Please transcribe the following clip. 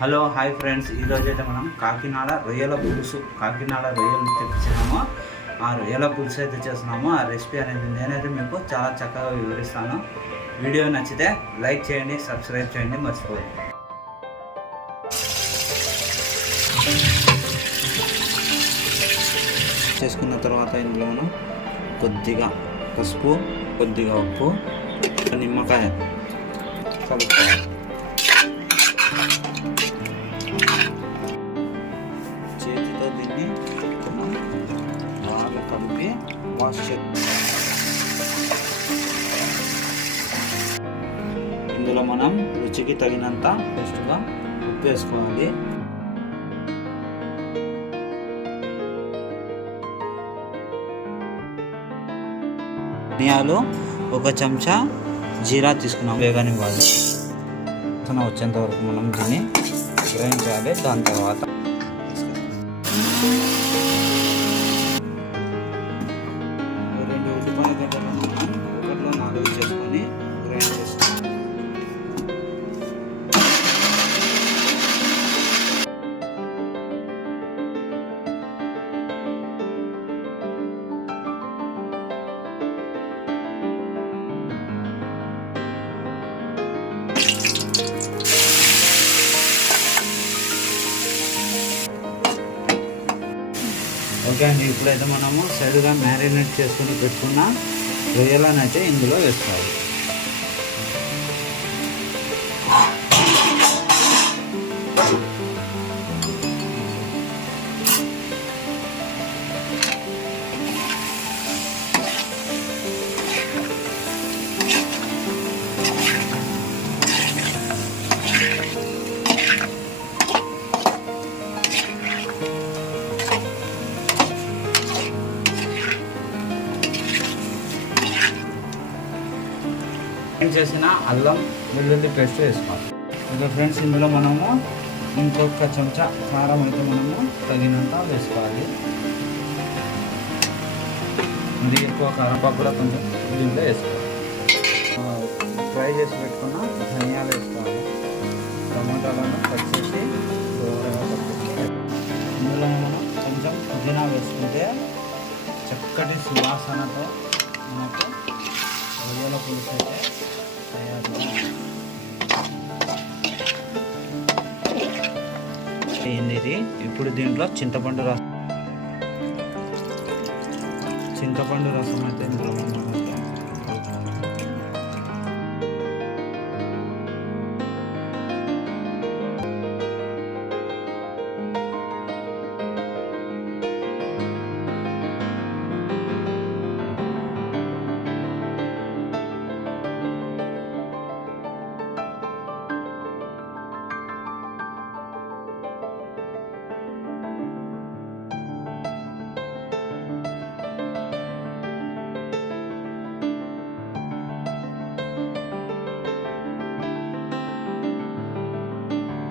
Hello hi friends, ఈరోజు అయితే మనం కాకినాడ రొయ్యల పులుసు రొయ్యలు తెప్పించినాము. ఆ రొయ్యల పులుసు అయితే చేస్తున్నాము. ఆ రెసిపీ అనేది నేనైతే మీకు చాలా చక్కగా వివరిస్తాను. వీడియో నచ్చితే లైక్ చేయండి, సబ్స్క్రైబ్ చేయండి, మర్చిపోండి. చేసుకున్న తర్వాత ఇందులో మనం కొద్దిగా పసుపు, కొద్దిగా ఉప్పు, నిమ్మకాయ కలుపుకోవాలి. చేతితో దీన్ని మనం బాగా కలిపి వాష్ చేయాలి. ఇందులో మనం రుచికి తగినంత టేస్ట్గా ఉప్పు వేసుకోవాలి. ధనియాలు ఒక చెంచా, జీరా తీసుకున్నాం, వేగనివ్వాలి. వచ్చేంత వరకు మనం దీన్ని గ్రైండ్ చేయాలి. దాని తర్వాత రెండు ఉల్లిపాయ గడ్డలను మనం ఒకటిలో 4 చేసుకొని గ్రైండ్ చేసుకోవాలి. ఓకే అండి, ఇప్పుడైతే మనము సైడ్గా మ్యారినేట్ చేసుకుని పెట్టుకున్న రొయ్యలను అయితే ఇందులో వేసుకోవాలి. చేసిన అల్లం వెల్లుల్లి పేస్ట్ వేసుకోవాలి. ఇక ఫ్రెండ్స్, ఇందులో మనము ఇంకొక చెంచా కారం అయితే మనము తగినంత వేసుకోవాలి. ఇది ఎక్కువ కారం కూడా కొంచెం దీంట్లో వేసుకోవాలి. ఫ్రై చేసి పెట్టుకున్న ధనియాలు వేసుకోవాలి. టమాటాలను కట్ చేసి దూరంగా పట్టుకోవాలి. ఇందులో మనం కొంచెం పుదీనా వేసుకుంటే చక్కటి సువాసనతో మనకు రొయ్యల పులుసు అయితే ఇది. ఇప్పుడు దీంట్లో చింతపండు రసం అయితే ఇందులో మనం